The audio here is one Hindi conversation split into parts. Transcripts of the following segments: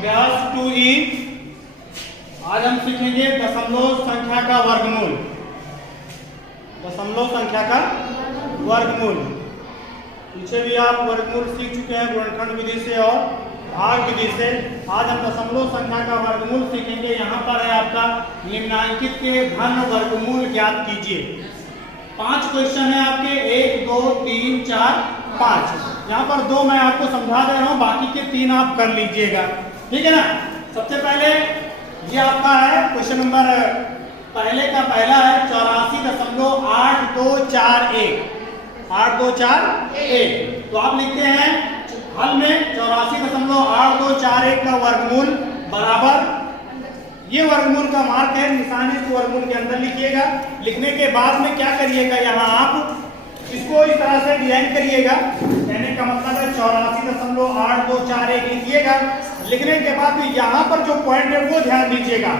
अभ्यास 2E। आज हम सीखेंगे दशमलव संख्या का वर्गमूल। दशमलव संख्या का वर्गमूल। पीछे भी आप वर्गमूल सीख चुके हैं गुणनखंड विधि से और भाग विधि से। आज हम दशमलव संख्या का वर्गमूल सीखेंगे। यहाँ पर है आपका निम्नांकित के धन वर्गमूल ज्ञात कीजिए। 5 क्वेश्चन है आपके, 1 2 3 4 5। यहाँ पर 2 मैं आपको समझा दे रहा हूँ, बाकी के 3 आप कर लीजिएगा, ठीक है ना। सबसे पहले ये आपका है क्वेश्चन नंबर पहले का पहला है 84.8241। 8241। तो आप लिखते हैं हल में 84.8241 का वर्गमूल बराबर, ये वर्गमूल का मार्क है, निशान इसको वर्गमूल के अंदर लिखिएगा। लिखने के बाद में क्या करिएगा, यहाँ आप इसको इस तरह से डिजाइन करिएगा। कहने का मतलब है 84.8241 लिखिएगा। लिखने के बाद में यहाँ पर जो पॉइंट है वो ध्यान दीजिएगा।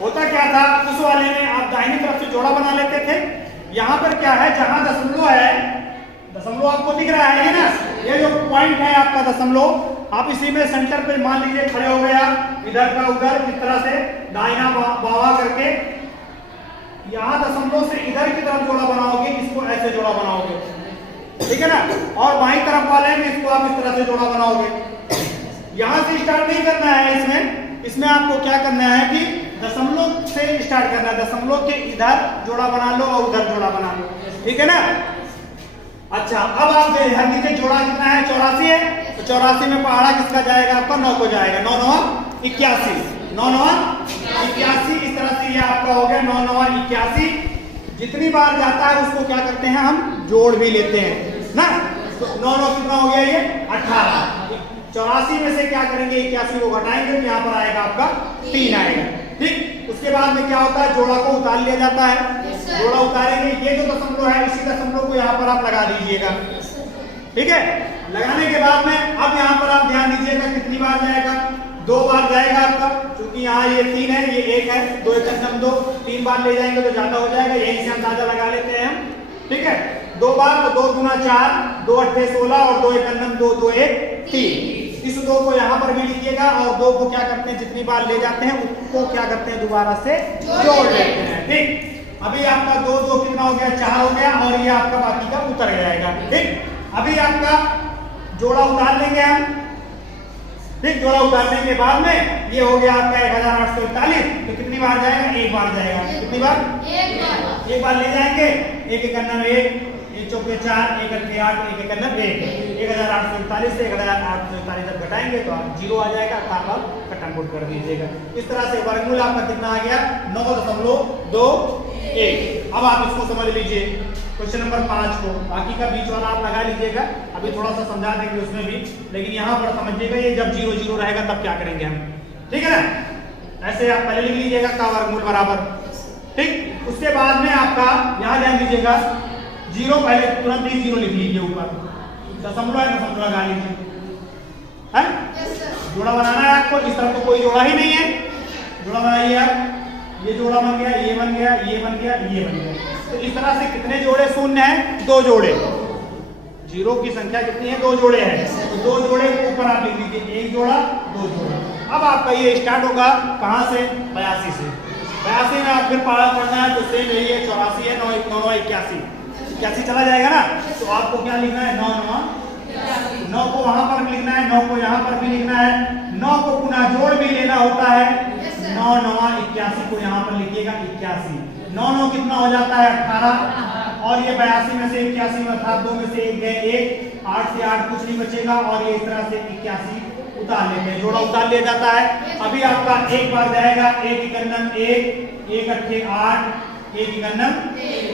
होता क्या था, उस वाले में आप दाहिनी तरफ से जोड़ा बना लेते थे। यहाँ पर क्या है, जहां दशमलव है, दशमलव आपको दिख रहा है ना, ये जो पॉइंट है आपका दशमलव, आप इसी में सेंटर पे मान लीजिए खड़े हो गए आप, इधर का उधर इस तरह से दाहिना बावा करके यहाँ दशमलव से इधर की तरफ जोड़ा बनाओगे, इसको ऐसे जोड़ा बनाओगे, ठीक है ना। और बाई तरफ वाले में इसको आप इस तरह से जोड़ा बनाओगे। यहाँ से स्टार्ट नहीं करना है, इसमें आपको क्या करना है कि दशमलव से स्टार्ट करना है। दशमलव के इधर जोड़ा बना लो और उधर जोड़ा बना लो, ठीक है ना। अच्छा, अब आप ध्यान दीजिए, जोड़ा कितना है, 84 है। तो 84 में पहाड़ा किसका जाएगा, आपका 9 को जाएगा। 9 9 81, 9 9 81। इस तरह से ये आपका हो गया 9 9 81। जितनी बार जाता है उसको क्या करते हैं, हम जोड़ भी लेते हैं ना। तो 9 9 कितना हो गया, ये 18। 84 में से क्या करेंगे, 81 को घटाएंगे तो यहाँ पर आएगा आपका 3 आएगा, ठीक। उसके बाद में क्या होता है, जोड़ा को उतार लिया जाता है। जोड़ा उतारेंगे, ये जो दशमलव है इसी दशमलव को यहाँ पर आप लगा दीजिएगा, ठीक है। लगाने के बाद में अब यहाँ पर आप ध्यान दीजिएगा कितनी बार जाएगा, 2 बार जाएगा आपका। क्योंकि यहाँ ये 3 है, ये 1 है, 2 1 2, 3 बार ले जाएंगे तो ज्यादा हो जाएगा, यही से अंदाजा लगा लेते हैं हम, ठीक है। 2 बार तो 2 गुना 4, 2 8 16 और 2 1 2 2 1 3। इस 2 को यहाँ पर भी लिखिएगा और 2 को क्या करते हैं, जितनी बार ले जाते हैं उसको क्या करते हैं, दोबारा से जोड़ लेते हैं, ठीक। अभी आपका 2 2 कितना हो गया, 4 हो गया और ये आपका बाकी का उतर जाएगा, ठीक। अभी आपका जोड़ा उतार लेंगे हम, ठीक। जोड़ा उतारने के बाद में ये हो गया आपका 1841। तो कितनी बार जाएगा, 1 बार जाएगा। कितनी बार, 1 बार ले जाएंगे। 1 1 9 1, 1 4 4, 1 8 8, 1 1 9 1। 1841 से 1841 जब घटाएंगे तो आप 0 आ जाएगा, आप कटन पुट कर दीजिएगा। इस तरह से वर्गमूल आपका कितना आ गया, 9.21। अब आप इसको समझ लीजिए क्वेश्चन नंबर 5 को। बाकी का बीच वाला आप लगा लीजिएगा, अभी थोड़ा सा समझा देंगे उसमें भी, लेकिन यहाँ पर समझिएगा ये जब 0 0 रहेगा तब क्या करेंगे हम, ठीक है ना। ऐसे आप पहले लिख लीजिएगा का वर्गमूल बराबर, ठीक। उसके बाद में आपका यहाँ ध्यान दीजिएगा, 0 पहले तुरंत ही 0 लिख लीजिए ऊपर, दशमलव है दशमलव लगा लीजिए, है। जोड़ा बनाना है आपको, इस तरह तो कोई जोड़ा ही नहीं है, जोड़ा बनाइए आप। ये जोड़ा बन गया, ये बन गया, ये बन गया, ये बन गया। तो इस तरह से कितने जोड़े शून्य हैं, 2 जोड़े। 0 की संख्या कितनी है, 2 जोड़े हैं। तो 2 जोड़े को ऊपर आप लिख लीजिए, 1 जोड़ा 2 जोड़ा। अब आपका ये स्टार्ट होगा कहां से, 82 से। 82 में आप फिर पहाड़ा पढ़ना है तो सेम यही है, 84 है, 9 9 81 81 चला जाएगा ना। तो आपको क्या लिखना है, 9 9 9 को वहां पर लिखना है, 9 को यहाँ पर भी लिखना है। 9 को पुनः जोड़ भी लेना होता है, 9 9 81 को यहाँ पर लिखिएगा 81। 9 9 कितना हो जाता है, 18। और ये 82 में से 81 में था, 2 में से 1 गए 1, 8 से 8 कुछ नहीं बचेगा और ये इस तरह से 81 उतार लेते हैं, जोड़ा उतार लिया जाता है। अभी आपका 1 बार जाएगा, 1 1 1, 1 8 8, 1 1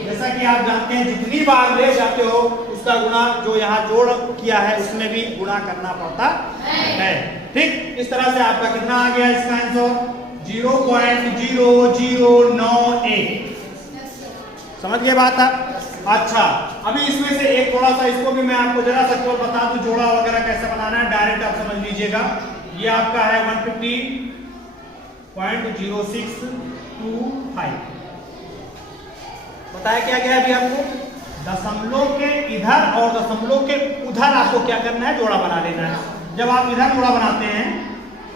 जैसा कि आप जानते हैं जितनी बार ले जाते हो उसका गुणा जो यहाँ जोड़ किया है उसमें भी गुणा करना पड़ता है, ठीक। इस तरह से आपका कितना आ गया, इसका आंसर 0.0098। समझ गए बात है। अच्छा, अभी इसमें से एक थोड़ा सा, इसको भी मैं आपको जरा सा और बता दूं, जोड़ा वगैरह कैसे बनाना है, डायरेक्ट आप समझ लीजिएगा। ये आपका है 150.0625। बताया क्या गया अभी आपको, दशमलव के इधर और दशमलव के उधर आपको क्या करना है, जोड़ा बना लेना है। जब आप इधर जोड़ा बनाते हैं,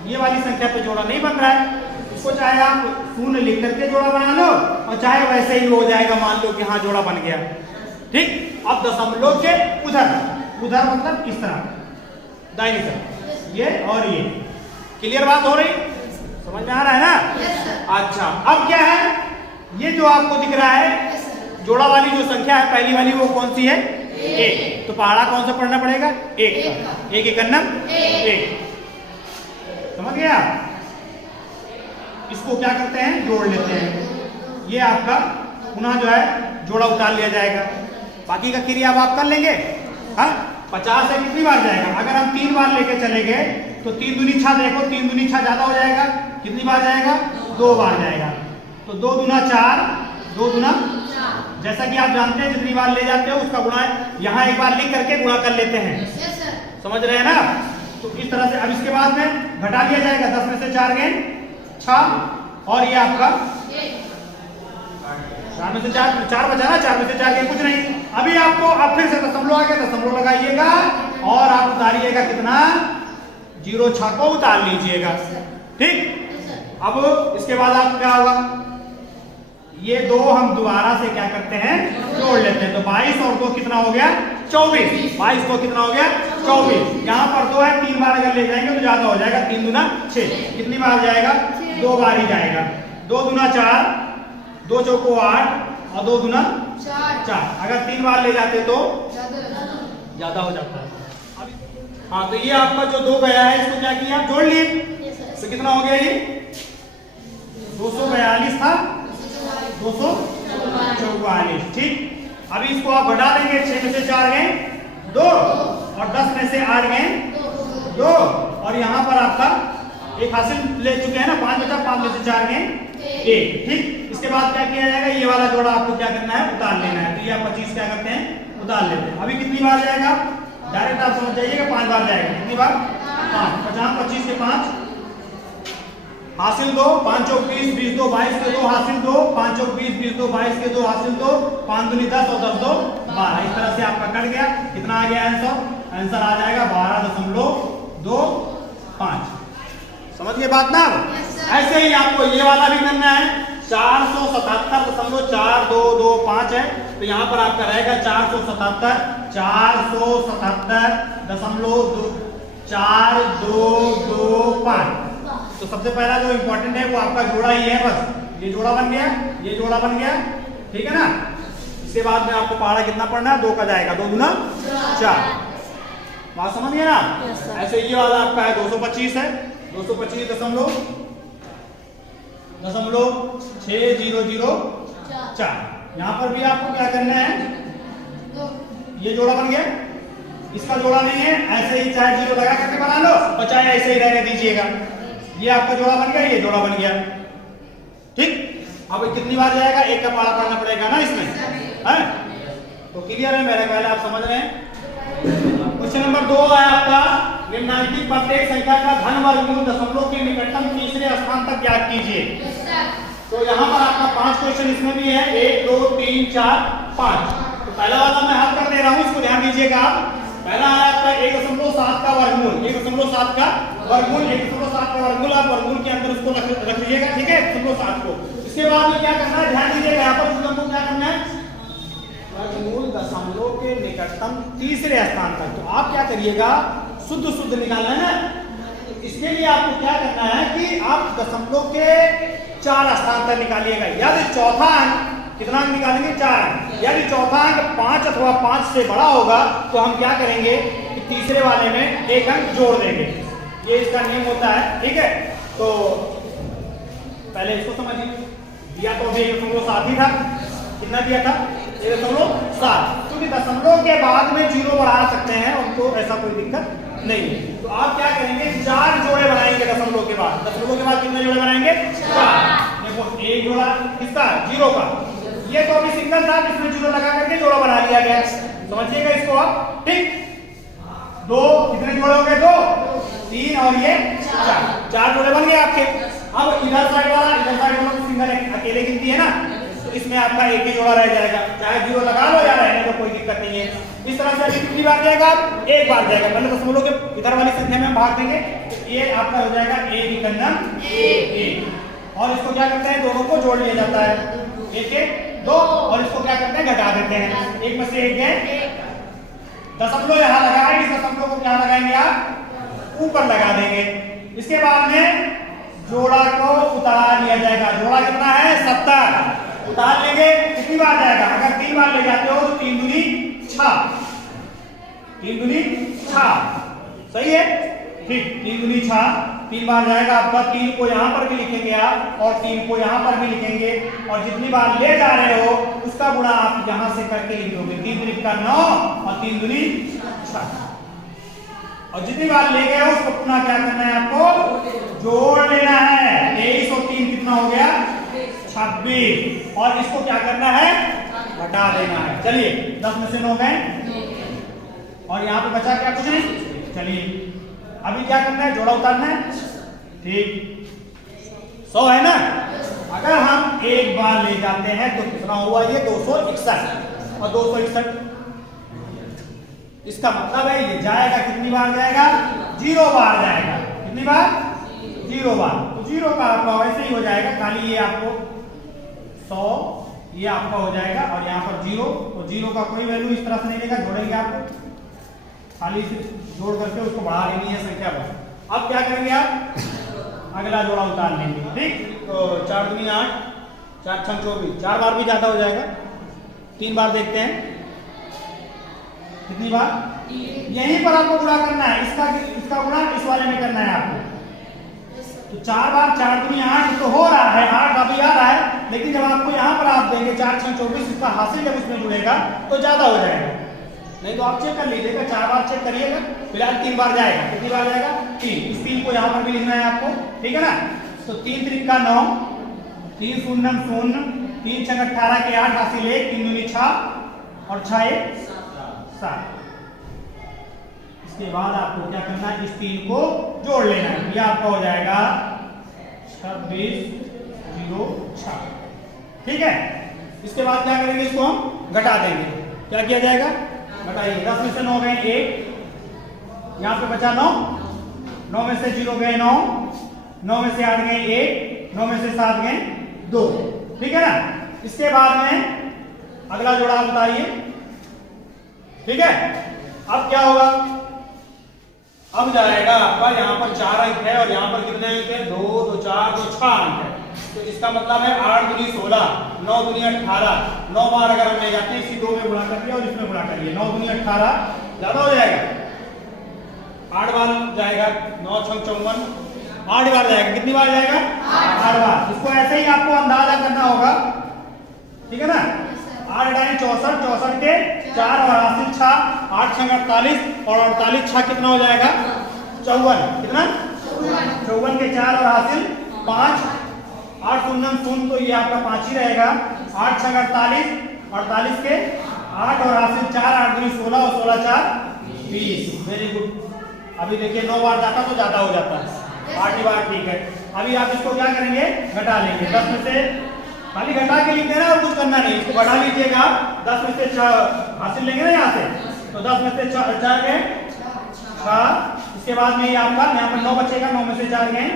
ये वाली वाली संख्या पे जोड़ा नहीं बन रहा है, इसको चाहे आप शून्य लिख करके जोड़ा बना लो और चाहे वैसे ही हो जाएगा, मान लो कि हाँ जोड़ा बन गया। ठीक, अब दशमलव के उधर उधर मतलब किस तरह, दाहिनी तरफ, ये और ये। क्लियर बात हो रही, समझ में आ रहा है ना? अच्छा, अब क्या है, ये जो आपको दिख रहा है जोड़ा वाली जो संख्या है पहली वाली, वो कौन सी है? एक। तो पहाड़ा कौन सा पढ़ना पड़ेगा? एक का। एक एकन्नम एक। समझ गया? इसको क्या करते हैं, जोड़ लेते हैं। ये आपका पुनः जो है जोड़ा उतार लिया जाएगा। बाकी का क्रिया अब आप कर लेंगे। हाँ, 50 से कितनी बार जाएगा? अगर हम 3 बार लेके चले गए तो 3 दूनी 6, देखो 3 दूनी 6 ज्यादा हो जाएगा। कितनी बार जाएगा? 2 बार जाएगा। तो 2 दूना 4, 2 दूना, जैसा कि आप जानते हैं जितनी बार ले जाते हो उसका गुणा यहाँ एक बार लिख करके गुणा कर लेते हैं। समझ रहे हैं ना? तो इस तरह से अब इसके बाद में घटा दिया जाएगा। 10 में से 4 गए 6, और ये आपका 4 में से 4 बचा ना, 4 में से 4 गए, कुछ नहीं। अभी आपको अब फिर से दशमलव आ गया, दशमलव लगाइएगा और आप उतारिएगा कितना? 0 6 को उतार लीजिएगा। ठीक, अब इसके बाद आप क्या होगा, ये 2 हम दोबारा से क्या करते हैं, जोड़ लेते हैं। तो 22 और 2 कितना हो गया? 24। 22 को कितना हो गया? 24। यहाँ पर 2 है, 3 बार अगर ले जाएंगे तो ज्यादा हो जाएगा। 3 दूना 6, कितनी बार जाएगा? 2 बार ही जाएगा। 2 दूना 4, 2 चौको 8 और 2 दूना 4। अगर 3 बार ले जाते तो ज्यादा हो जाता है। हाँ, तो ये आपका जो 2 गया है इसको क्या किया, आप जोड़ लिए। तो कितना हो गया? ये 242 था, 244। ठीक, अभी इसको आप घटा देंगे। 6 में से 4 गए 2 और 10 में से 8 गए 2, और यहाँ पर आपका एक हासिल ले चुके हैं ना, 5 बचा, 5 में से 4 गए 1। ठीक, इसके बाद क्या किया जाएगा, ये वाला जोड़ा आपको क्या करना है, उतार लेना है। तो ये आप 25 क्या करते हैं, उतार लेते हैं। अभी कितनी बार जाएगा? डायरेक्ट आप समझ जाइएगा 5 बार जाएगा। कितनी बार? 5। 50 25 के 5 हासिल 2, 5 चौक 20, 20 2 22 के 2 हासिल 2, 5 चौक 20, 20 2 22 के 2 हासिल 2, 5 दूनी 10 और 10 2 12। इस तरह से आपका कट गया। कितना आ गया आंसर? आंसर आ जाएगा 12.25। समझ गए बात ना? ऐसे ही आपको ये वाला भी करना है। 477.4225 है, तो यहाँ पर आपका रहेगा 477.4225। तो सबसे पहला जो इंपॉर्टेंट है वो आपका जोड़ा ही है, बस ये जोड़ा बन गया, ये जोड़ा बन गया। ठीक है ना? इसके बाद में आपको पहाड़ा कितना पढ़ना है? 2 का जाएगा, 2 दूना 4। बात समझ गए ना? ऐसे ये वाला आपका है 225 है, 225.60004। यहाँ पर भी आपको क्या करना है, ये जोड़ा बन गया, इसका जोड़ा नहीं है, ऐसे ही चाहे 0 लगा करके बना लो और चाहे ऐसे ही रहने दीजिएगा। ये आपका जोड़ा बन गया, ये जोड़ा बन गया। ठीक, अब कितनी बार जाएगा? 1 का पहाड़ा पढ़ना पड़ेगा ना इसमें, है? तो क्लियर है मेरे ख्याल, आप समझ रहे हैं। क्वेश्चन नंबर 2 है आपका, निम्नलिखित प्रत्येक संख्या का धन वर्गमूल दशमलव के निकटतम तीसरे स्थान तक ज्ञात कीजिए। तो यहाँ पर आपका 5 क्वेश्चन इसमें भी है, 1 2 3 4 5। तो पहला वाला मैं हल कर दे रहा हूँ, इसको ध्यान दीजिएगा आप। पहला है आपका 1.7 का वर्गमूल, 1.7 का वर्गमूल, 1.7 का वर्गमूल। आप वर्गमूल के अंदर उसको रख लीजिएगा। ठीक है, 1.7 को। इसके बाद में क्या करना है, ध्यान दीजिएगा, यहाँ पर हमको क्या करना है, वर्गमूल दशमलव के निकटतम तीसरे स्थान तक। तो आप क्या करिएगा, शुद्ध निकालना है ना। इसके लिए आपको क्या करना है कि आप दशमलव के 4 स्थान तक निकालिएगा। यदि चौथा अंक, कितना अंक निकालेंगे? 4 अंक। यदि चौथा अंक 5 अथवा 5 से बड़ा होगा तो हम क्या करेंगे कि तीसरे वाले में 1 अंक जोड़ देंगे। ये इसका नियम होता है। ठीक है, तो पहले इसको समझिए। दिया तो अभी 1.7 ही था। कितना दिया था? 1.7। क्योंकि दशमलव के बाद में 0 बढ़ा सकते हैं, उनको ऐसा कोई दिक्कत नहीं है। तो आप क्या करेंगे, 4 जोड़े बनाएंगे दशमलव के बाद। दशमलव के बाद कितने जोड़े बनाएंगे? 4। देखो, 1 जोड़ा किसका? 0 का। ये तो अभी सिंगल था, इसमें 0 लगा करके जोड़ा बना लिया गया। समझिएगा इसको आप। ठीक, 2 कितने जोड़े हो गए? 2 3 और ये 4 जोड़े बन गए आपके। अब इधर साइड वाला सिंगल अकेले गिनती है ना, तो इसमें आपका 1 ही जोड़ा रह जाएगा। चाहे 0 लगा लो या रहने दो, कोई दिक्कत नहीं है। इस तरह से अभी कितनी बार जाएगा? 1 बार जाएगा। पहले दशमलव के इधर वाली संख्या में हम भाग देंगे, तो ये आपका हो जाएगा ए विकर्णम ए। और इसको क्या करते हैं, दोनों को जोड़ लिया जाता है, एक एक दो, और इसको क्या करते हैं, घटा देते हैं, एक में से एक गए, दशमलव यहाँ लगा है, इस दशमलव को क्या लगाएंगे आप, ऊपर लगा देंगे। इसके बाद में जोड़ा को उतार लिया जाएगा, जोड़ा कितना है 70, उतार लेंगे, कितनी बार जाएगा, अगर 3 बार ले जाते हो तो 3 दूनी 6, 3 दूनी 6, सही है, ठीक, 3 दूनी 6, 3 बार जाएगा आपका, 3 को यहाँ पर भी लिखेंगे आप, और 3 को यहाँ पर भी लिखेंगे, और जितनी बार ले जा रहे हो उसका गुणा आप यहाँ से करके लिख दोगे, 3 दूनी का 9 और 3 दूनी 6, और जितनी बार ले गए उसको पुनः क्या करना है, आपको जोड़ लेना है, 23 और 3 कितना हो गया 26, और इसको क्या करना है, घटा देना है। चलिए 10 में से 9 गए, और यहाँ पे बचा क्या, कुछ नहीं। चलिए अभी क्या करना है, जोड़ा उतारना है, ठीक, 100 है ना। अगर हम एक बार ले जाते हैं तो कितना हुआ, ये 261, और 261 इसका मतलब है ये जाएगा, कितनी बार जाएगा, 0 बार जाएगा, कितनी बार, 0 बार, तो 0 का आपका वैसे ही हो जाएगा, खाली ये आपको 100 ये आपका हो जाएगा, और यहाँ पर 0, तो 0 का कोई वैल्यू इस तरह से नहीं लेगा, जोड़ेंगे आपको, खाली से जोड़ करके उसको बढ़ा लेनी है संख्या पर। अब क्या करेंगे आप, अगला जोड़ा उतार लेंगे, ठीक, तो 4 दूनी 8, 4 छंग 24, 4 बार भी ज्यादा हो जाएगा, 3 बार देखते हैं, कितनी बार, यहीं पर आपको गुणा करना है, इसका गुणा इस वाले में करना है आपको, तो 4 बार 4 दूनी 8 तो हो रहा है, 8 अभी आ रहा है, लेकिन जब आपको यहाँ पर आप देंगे 4 छंग 24, इसका हासिल जब उसमें जुड़ेगा तो ज्यादा हो जाएगा, नहीं तो आप चेक कर लीजिएगा, 4 बार चेक करिएगा, फिलहाल 3 बार जाएगा, कितनी बार जाएगा, 3, इस 3 को यहाँ पर भी लिखना है आपको, ठीक है ना। तो 3 3 का 9, 3 0 0, 3 छंग 18 के 8 हासिल 1, 3 दूनी 6, और 6 1 7। इसके बाद आपको क्या करना है, इस 3 को जोड़ लेना है, यह आपका हो जाएगा 26 0 6, ठीक है। इसके बाद क्या करेंगे, इसको हम घटा देंगे, क्या किया जाएगा, घटाइए, 10 में से 9 गए 1, यहाँ पे बचा 9, 9 में से 0 गए 9, 9 में से 8 गए 1, 9 में से 7 गए 2, ठीक है ना। इसके बाद में अगला जोड़ा आप उतारिए, ठीक है। अब क्या होगा, अब जाएगा आपका, यहाँ पर 4 अंक है और यहाँ पर कितने अंक है, 2 2 4 2 6 अंक है, तो इसका मतलब है 8 दूनी 16, 9 दूनी 18, 9 बार अगर हम ले जाते हैं, इसी 2 में गुणा करिए और इसमें गुणा करिए, 9 दूनी 18 ज्यादा हो जाएगा, 8 बार जाएगा, 9 छंग 54, 8 बार जाएगा, कितनी बार जाएगा, 8 बार। इसको ऐसे ही आपको अंदाजा करना होगा, ठीक है ना, 8 डाइन 64, 64 के 4 और हासिल 6, 8 छंग 48, और 48 6 कितना हो जाएगा, 54, कितना, 54 के 4 और हासिल 5, 8 0 0, तो ये आपका 5 ही रहेगा, 8 छंग 48, 48 के 8 और हासिल 4, 8 दूनी 16, और 16 4 20, वेरी गुड। अभी देखिए 9 बार जाता तो ज्यादा हो जाता है, 8 बार ठीक है। अभी आप इसको क्या करेंगे, घटा लेंगे, 10 में से खाली घटा के लिख देना और कुछ करना नहीं, इसको बढ़ा लीजिएगा, 10 में से 6 हासिल लेंगे ना यहाँ से, तो 10 में से 4 गए 6, इसके बाद में ये आपका यहाँ पर 9 बचेगा, 9 में से 4 गए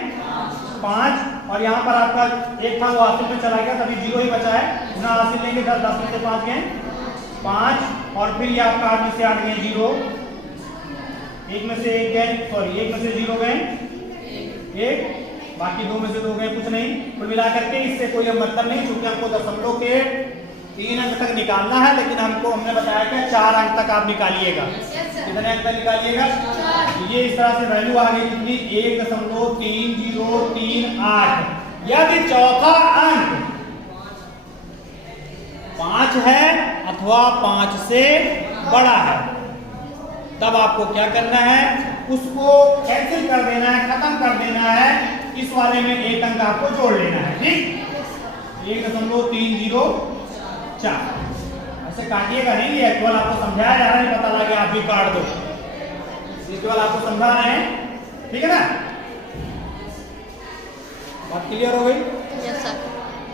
5, और यहाँ पर आपका एक था वो हासिल में चला गया, तभी 0 ही बचा है, ना हासिल लेंगे 10, 10 में से 5 गए 5, और फिर ये आपका 8 में से 8 गए 0, 1 में से 1 गए, सॉरी 1 में से 0 गए 1, बाकी 2 में से 2 गए, कुछ नहीं, कुल मिला करके इससे कोई मतलब नहीं, क्योंकि हमको दशमलव के 3 अंक तक निकालना है, लेकिन हमने बताया कि 4 अंक तक आप निकालिएगा, कितने अंक तक निकालिएगा, ये इस तरह से वैल्यू आ गई कितनी, 1.3038, यदि चौथा अंक 5 है अथवा 5 से बड़ा है, तब आपको क्या करना है, उसको कैंसिल कर देना है, खत्म कर देना है, इस वाले में एक अंक आपको जोड़ लेना है, ठीक, 1.304, ऐसे काटिएगा नहीं, ये केवल आपको समझाया जा रहा है, पता लगे आप भी काट दो, ये केवल आपको समझा रहे हैं, ठीक है ना, बात क्लियर हो गई। Yes sir.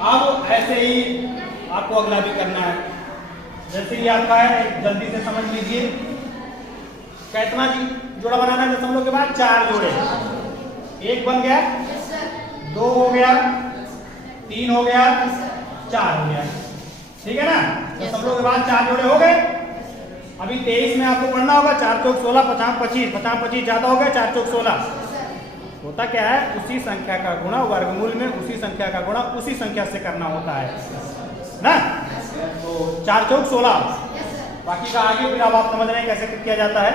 अब ऐसे ही आपको अगला भी करना है, जैसे ही आपका है जल्दी से समझ लीजिए, कितना जोड़ा बनाना है दशमलव के बाद, 4 जोड़े, एक बन गया, दो हो गया, तीन हो गया, चार हो गया। ठीक है ना? दशमलव के बाद चार जोड़े हो गए। अभी 23 में आपको पढ़ना होगा, 4 चौक 16, 50 25, 50 25 ज्यादा हो गया, 4 चौक 16। होता क्या है, उसी संख्या का गुणा वर्गमूल में उसी संख्या का गुणा उसी संख्या से करना होता है ना। तो 4 चौक 16। बाकी का आगे फिर अब आप समझ रहे हैं कैसे किया जाता है।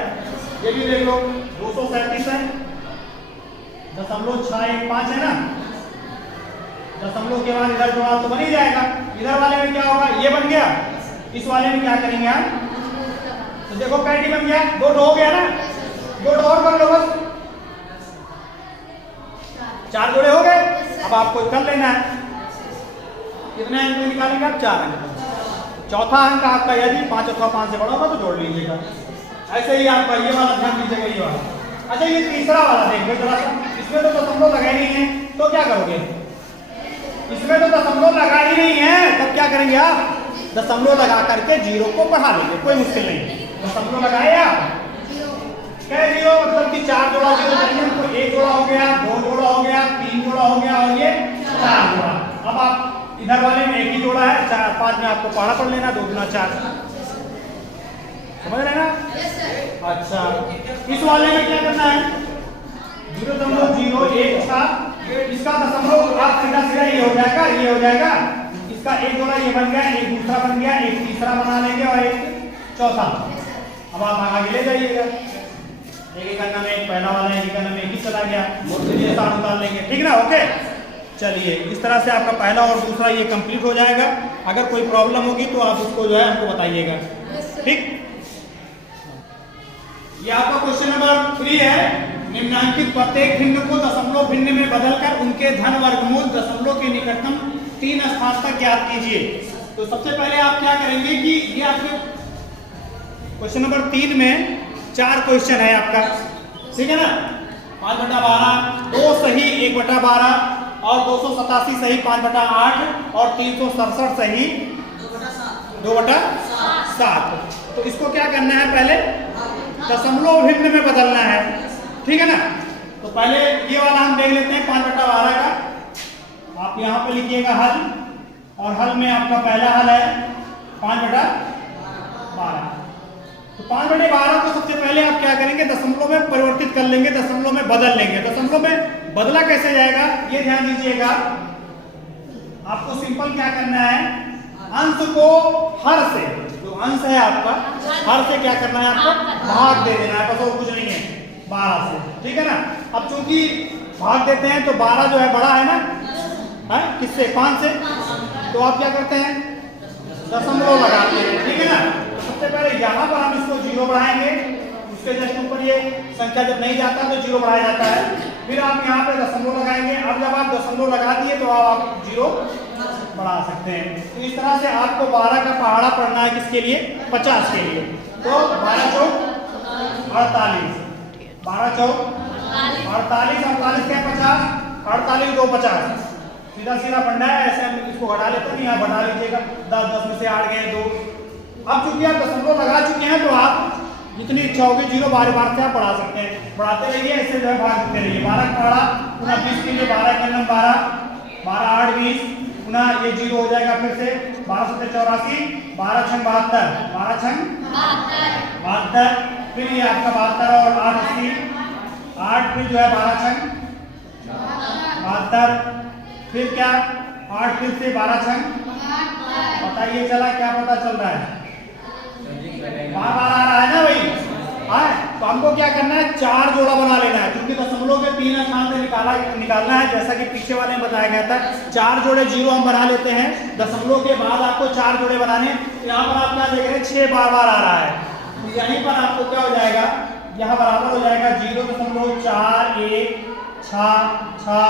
ये भी देख लो, 237 है, 0.615 है ना। दशमलव के बाद इधर जोड़ा तो बन ही जाएगा। इधर वाले में क्या होगा, ये बन गया, इस वाले में क्या करेंगे आप, तो देखो पैटी बन गया, दो हो गया ना, दो और कर लो बस, चार जोड़े हो गए। अब आपको कर लेना है, कितने अंक निकालेंगे आप, 4 अंक। चौथा अंक आपका यदि 5 अथवा 5 से बड़ा होगा तो जोड़ लीजिएगा। ऐसे ही आपका ये वाला ध्यान दीजिएगा, ये वाला। अच्छा ये तीसरा वाला देखो जरा सा, इसमें तो दशमलव लगा ही नहीं है, तो क्या करोगे, इसमें तो दशमलव लगा ही नहीं है, तब क्या करेंगे आप, दशमलव लगा करके जीरो को बढ़ा लेंगे, कोई मुश्किल नहीं। दशमलव लगाए आप, क्या जीरो मतलब कि 4 जोड़ा जीरो चाहिए, तो 1 जोड़ा हो गया, 2 जोड़ा हो गया, 3 जोड़ा हो गया और ये 4 जोड़ा। अब आप इधर वाले में एक ही जोड़ा है, 4 5 में आपको पढ़ा पढ़ लेना, 2 गुना 4, समझ रहे ना। अच्छा इस वाले में क्या करना है, 0.01 था, इसका दशमलव आप सीधा सीधा ये हो जाएगा, ये हो जाएगा, इसका एक जोड़ा ये बन गया, एक दूसरा बन गया, एक तीसरा बना लेंगे और एक चौथा। अब आप आगे ले जाइएगा, एक करना में एक पहला वाला है, एक करना में एक ही चला गया, ये साथ उतार लेंगे, ठीक ना। ओके चलिए, इस तरह से आपका पहला और दूसरा ये कंप्लीट हो जाएगा। अगर कोई प्रॉब्लम होगी तो आप उसको जो है हमको बताइएगा, ठीक। ये आपका क्वेश्चन नंबर 3 है, निम्नांकित प्रत्येक भिन्न को दशमलव भिन्न में बदलकर उनके धन वर्गमूल दशमलव के निकटतम 3 स्थान तक ज्ञात कीजिए। तो सबसे पहले आप क्या करेंगे कि ये आपके क्वेश्चन नंबर 3 में 4 क्वेश्चन है आपका, ठीक है ना। 5/12, 2 सही 1/12 और 287 सही 5/8 और 367 सही 2/7। तो इसको क्या करना है, पहले दशमलव भिन्न में बदलना है, ठीक है ना। तो पहले ये वाला हम देख लेते हैं 5/12 का। आप यहाँ पे लिखिएगा हल, और हल में आपका पहला हल है 5/12। तो 5/12 को सबसे पहले आप क्या करेंगे, दशमलव में परिवर्तित कर लेंगे, दशमलव में बदल लेंगे। दशमलव में बदला कैसे जाएगा ये ध्यान दीजिएगा। आपको सिंपल क्या करना है, अंश को हर से, जो अंश है आपका हर से क्या करना है, आपको भाग दे देना है, बस और कुछ नहीं है, 12 से, ठीक है ना। अब चूंकि भाग देते हैं तो 12 जो है बड़ा है ना, है किससे, 5 से, तो आप क्या करते हैं, दशमलव लगाते हैं, ठीक है ना। तो सबसे पहले यहाँ पर हम इसको 0 बढ़ाएंगे, उसके जस्ट ऊपर ये संख्या जब नहीं जाता तो 0 बढ़ाया जाता है, फिर आप यहाँ पे दशमलव लगाएंगे। अब जब आप दशमलव लगा दिए तो आप 0 बढ़ा सकते हैं। तो इस तरह से आपको 12 का पहाड़ा पढ़ना है, किसके लिए, 50 के लिए। तो 12 चौक 48, 12 चौक 48, 48 क्या 50, 48 2 50, सीधा सीधा पढ़ना है। ऐसे हम इसको हटा लेते हैं, यहाँ बढ़ा लीजिएगा, 10 में से 8 गए 2। अब चूंकि आप दशमलव लगा चुके हैं तो आप जितनी इच्छा होगी 0 बार बार से आप बढ़ा सकते हैं, बढ़ाते रहिए, ऐसे जो है भाग देते रहिए। 12 का पहाड़ा पुनः 20 के लिए 12 के 12, 12 8 20, पुनः ये 0 हो जाएगा, फिर से 12 7 84, 12 6 72, 12 6 72, फिर ये आपका 72 और 8 80, 8 फिर जो है 12 6 72, फिर क्या 8 फिर से 12 6, बताइए चला क्या पता चल रहा है, बार बार आ रहा है ना भाई। हाँ, तो हमको क्या करना है, 4 जोड़ा बना लेना है, क्योंकि दशमलव के 3 स्थान से निकालना है, जैसा कि पीछे वाले में बताया गया था। 4 जोड़े 0 हम बना लेते हैं, दशमलव के बाद आपको 4 जोड़े बनाने। तो यहाँ पर आप क्या देख रहे हैं, 6 बार बार आ रहा है, तो यहीं पर आपको क्या हो जाएगा, यहाँ बराबर हो जाएगा 0.4 1 6 6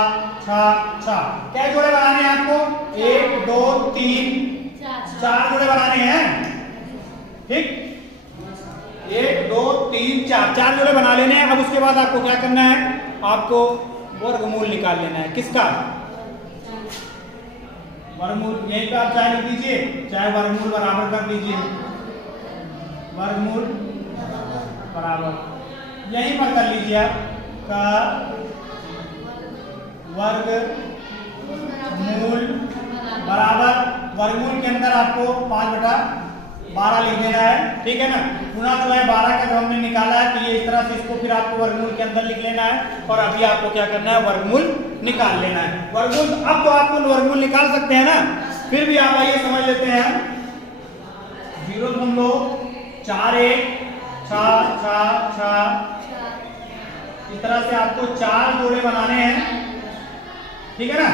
6 6। क्या जोड़े बनाने हैं आपको, 1 2 3 4 जोड़े बनाने हैं, ठीक, 1 2 3 4 जोड़े बना लेने हैं। अब उसके बाद आपको क्या करना है, आपको वर्गमूल निकाल लेना है, किसका, वर्गमूल। यहीं पे आप चाहे लिख दीजिए, चाहे वर्गमूल बराबर कर दीजिए, वर्गमूल बराबर यहीं पर कर लीजिए आप, का वर्गमूल बराबर वर्गमूल के अंदर आपको 5/12 लिख देना है, ठीक है ना। गुना जो है 12 का जो हमने निकाला है, तो ये इस तरह से इसको फिर आपको वर्गमूल के अंदर लिख लेना है, और अभी आपको क्या करना है, वर्गमूल निकाल लेना है। वर्गमूल अब तो आपको वर्गमूल निकाल सकते हैं ना, फिर भी आप आइए समझ लेते हैं। 0.4166 इस तरह से आपको 4 जोड़े बनाने हैं, ठीक है ना।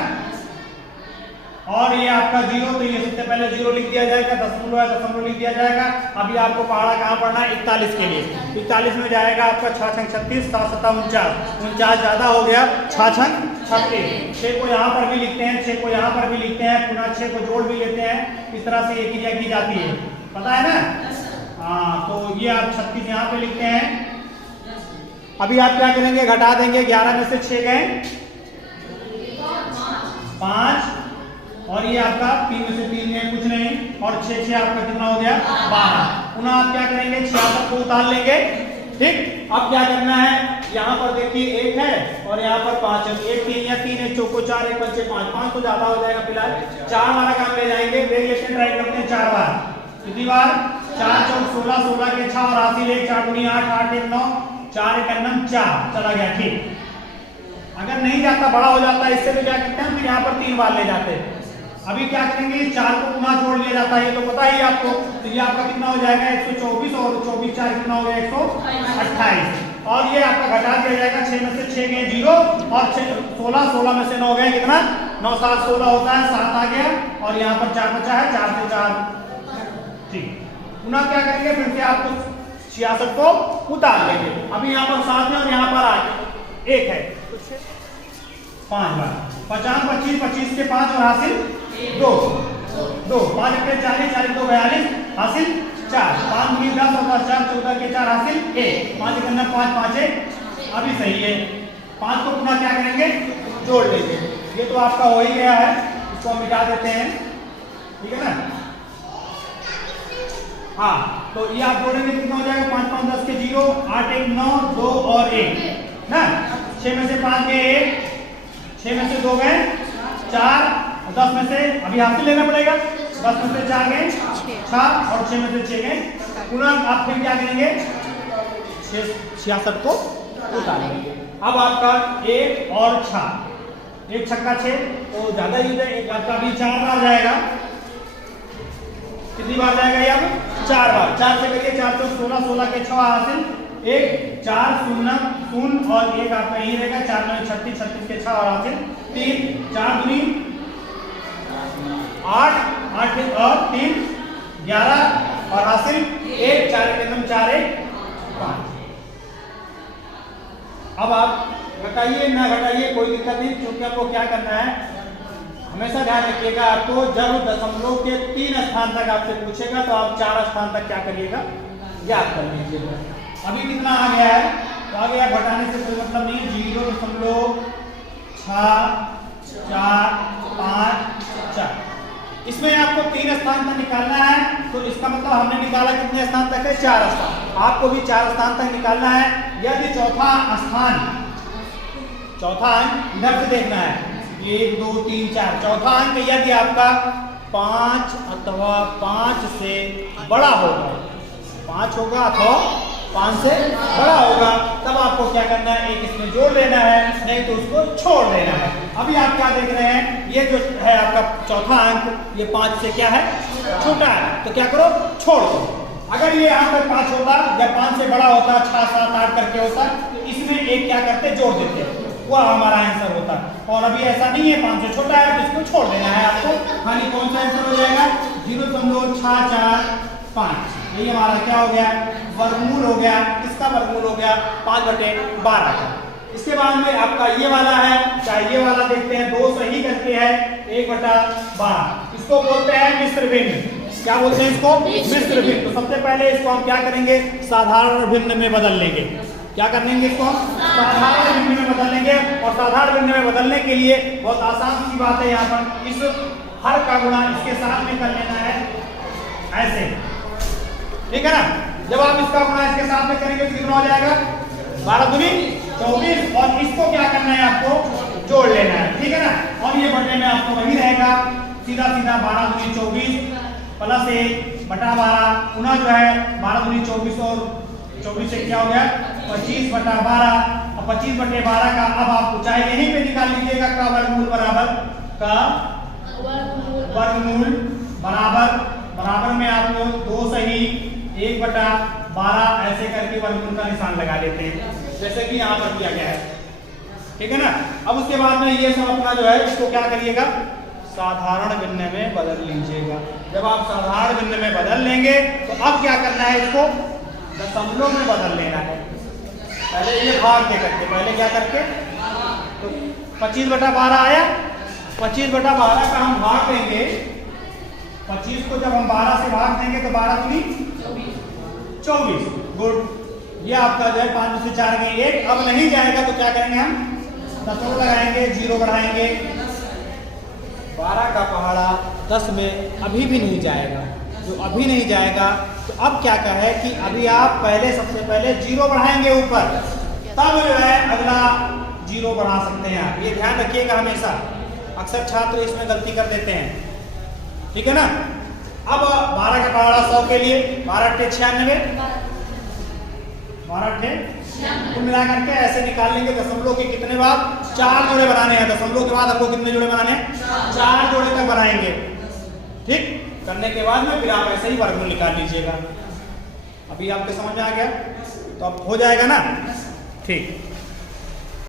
और ये आपका 0, तो ये सबसे पहले 0 लिख दिया जाएगा, दशमलव है दशमलव लिख दिया जाएगा। अभी आपको पहाड़ा कहाँ पढ़ना है, 41 के लिए। 41 में जाएगा आपका 6 छंग 36, 7 7 49, 49 ज्यादा हो गया, 6 छंग 36। 6 को यहाँ पर भी लिखते हैं, 6 को यहाँ पर भी लिखते हैं, पुनः 6 को जोड़ भी लेते हैं। इस तरह से ये क्रिया की जाती है, पता है ना। हाँ, तो ये आप 36 यहाँ पे लिखते हैं। अभी आप क्या करेंगे, घटा देंगे। 11 में से 6 गए 5, और ये आपका 3 में से 3 गए कुछ नहीं, और 6 आपका कितना हो गया, 12। पुनः आप क्या करेंगे, 66 को उतार लेंगे, ठीक। अब क्या करना है, यहाँ पर देखिए 1 है और यहाँ पर 5 है। 1 3 या 3 1 चौको 4 1 5 5 5 तो ज्यादा हो जाएगा, फिलहाल 4 वाला काम ले जाएंगे। वेरिएशन ट्राई करते हैं 4 बार। कितनी बार, 4 चौक 16, 16 के 6 और हासिल 1, 4 दूनी 8, 8 1 9, 4 1 4 चला गया, ठीक। अगर नहीं जाता, बड़ा हो जाता है, इससे भी क्या करते हैं, फिर यहाँ पर 3 बार ले जाते हैं। अभी क्या करेंगे, 4 को पुनः जोड़ लिया जाता है, ये तो पता ही आपको। तो ये आपका कितना हो जाएगा, 124, और 24 4 कितना हो गया, 128। और ये आपका घटा दिया जाएगा, 6 में से 6 गए 0, और 16 16 में से 9 गए कितना, 9 7 16 होता है, 7 आ गया, और यहाँ पर 4 बचा है, 4 से 4, ठीक। पुनः क्या करेंगे, फिर से आपको 66 को उतार लेंगे। अभी यहाँ पर 7 है और यहाँ पर 1 है, 5 बार। 50 25 25 के 5 और हासिल 2 2 5 40 40 2 42 हासिल 4 5 10 और 10 4 14 के 4 हासिल 1 5 5 5 1 अभी सही है। 5 को पुनः क्या करेंगे, जोड़ लेंगे। ये तो आपका हो ही गया है, इसको हम मिटा देते हैं, ठीक है ना। हाँ, तो ये आप जोड़ेंगे कितना हो जाएगा, 5 5 10 के 0 8 1 9 2 और 1 ना। 6 में से 5 गए 1, 6 में से 2 गए 4, 10 में से अभी हासिल लेना पड़ेगा, 10 में से 4 गए 6, और 6 में से 6 गए। पुनः आप फिर क्या करेंगे, 66 को उतारेंगे। अब आपका 1 और 6, 1 छक्का 6 तो ज्यादा यूज है, एक आपका अभी 4 बार जाएगा। कितनी बार जाएगा ये, अब 4 बार। 4 से करिए, 4 तो 16 16 के 6 हासिल 1 4 0 0 और 1 आपका यही रहेगा, 4 9 36 36 के 6 और हासिल 3 4 दूनी 8 8 और 3 11 और हासिल 1 4 के 4 1 5। अब आप घटाइए ना घटाइए कोई दिक्कत नहीं, क्योंकि आपको क्या करना है, हमेशा ध्यान रखिएगा। आपको जब दशमलव के 3 स्थान तक आपसे पूछेगा, तो आप 4 स्थान तक क्या करिएगा, याद कर लीजिएगा। अभी कितना आ गया है, तो आ गया, घटाने से कोई मतलब नहीं, 0.645 इसमें आपको 3 स्थान तक निकालना है। तो इसका मतलब हमने निकाला कितने स्थान तक है, 4 स्थान। आपको भी 4 स्थान तक निकालना है। यदि चौथा अंक इधर से देखना है, 1 2 3 4, चौथा अंक यदि आपका 5 अथवा 5 से बड़ा होगा, 5 होगा अथवा 5 से बड़ा होगा, तब आपको क्या करना है, एक इसमें जोड़ लेना है, नहीं तो उसको छोड़ देना है। अभी आप क्या देख रहे हैं, ये जो है आपका चौथा अंक, ये 5 से क्या है, छोटा है, तो क्या करो, छोड़ दो। अगर ये यहाँ पर 5 होता या 5 से बड़ा होता, 6 7 8 करके होता, तो इसमें एक क्या करते, जोड़ देते, वो हमारा आंसर होता। और अभी ऐसा नहीं है, 5 से छोटा है, तो इसको छोड़ देना है आपको। खाली कौन सा आंसर हो जाएगा, 0.645। यही हमारा क्या हो गया, वर्गमूल हो गया। किसका वर्गमूल हो गया, 5/12 का। इसके बाद में आपका ये वाला है, चाहे ये वाला देखते हैं, 2 सही करके है 1/12। इसको बोलते हैं मिश्र भिन्न। क्या बोलते हैं इसको, मिश्र भिन्न। तो सबसे पहले इसको हम क्या करेंगे, साधारण भिन्न में बदल लेंगे। क्या कर लेंगे, इसको साधारण भिन्न में बदल लेंगे। और साधारण भिन्न में बदलने के लिए बहुत आसान सी बात है, यहाँ पर इस हर का गुणा इसके साथ में कर लेना है, ऐसे, ठीक है ना। जब आप इसका गुणा इसके साथ में करेंगे तो कितना हो जाएगा, 12 दूनी 24। और इसको क्या करना है, आपको जोड़ लेना है। और ये बढ़ने में आपको वही रहेगा, सीधा सीधा 12 दूनी 24 प्लस 1 बटा 12 पुनः जो है 12 दूनी 24 और 24 से क्या हो गया 25 बटा 12। अब 25 बटे 12 का अब आपको चाहे यहीं पे निकाल लीजिएगा का वर्गमूल बराबर का वर्गमूल बराबर में आप लोग 2 सही 1 बटा 12 ऐसे करके वर्गमूल का निशान लगा लेते हैं, जैसे कि यहाँ पर किया गया है। ठीक है ना। अब उसके बाद में ये सब अपना जो है इसको क्या करिएगा, साधारण भिन्न में बदल लीजिएगा। जब आप साधारण भिन्न में बदल लेंगे तो अब क्या करना है, इसको दशमलव में बदल लेना है। पहले ये भाग दे करके, पहले क्या करके तो 25 बटा 12 आया, 25 बटा 12 का हम भाग देंगे, 25 को जब हम 12 से भाग देंगे तो 12 दूनी 24। गुड। ये आपका जो है 5 से 4 में 1 अब नहीं जाएगा तो क्या करेंगे, हम दशमलव लगाएंगे, 0 बढ़ाएंगे, 12 का पहाड़ा 10 में अभी भी नहीं जाएगा। जो अभी नहीं जाएगा तो अब क्या कहे कि अभी आप पहले सबसे पहले 0 बढ़ाएंगे ऊपर, तब जो है अगला 0 बढ़ा सकते हैं आप। ये ध्यान रखिएगा हमेशा, अक्सर छात्र इसमें गलती कर देते हैं। ठीक है ना। अब 12 का पहाड़ा 100 के लिए 12 अट्ठे 96, 12 अट्ठे कुल मिला करके ऐसे निकाल लेंगे। दशमलव के कितने बाद 4 जोड़े बनाने हैं, दशमलव के बाद हमको कितने जोड़े बनाने हैं, 4 जोड़े तक बनाएंगे। ठीक करने के बाद में फिर आप ऐसे ही वर्गमूल निकाल लीजिएगा। अभी आपके समझ में आ गया तो अब हो जाएगा ना। ठीक।